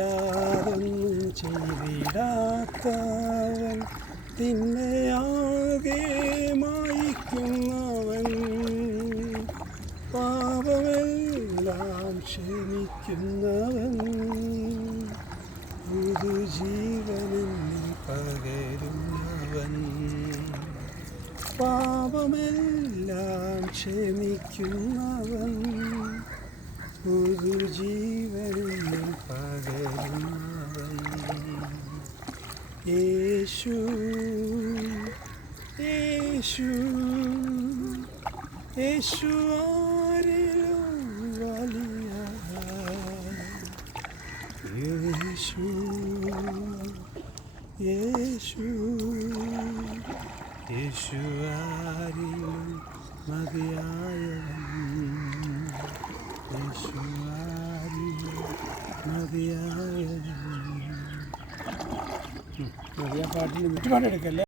അല്ലാതൊന്നും ചെയ്തിടാത്തവൻ തിന്മയാകെ മായിക്കുന്നവൻ പാപമെല്ലാം ക്ഷമിക്കുന്നവൻ പുതുജീവനിൽ പകരുന്നവൻ പാപമെല്ലാം ക്ഷമിക്കുന്നവൻ പുതുജീവനിൽ പകരുന്നവൻ യേശു യേശു യേശു ആരിലും വലിയ യേശു യേശു യേശു ആരിലും മതിയായവൻ യേശു ആരിലും മതിയായവൻ. പാട്ടിൽ വിട്ടുപാടെടുക്കല്ലേ.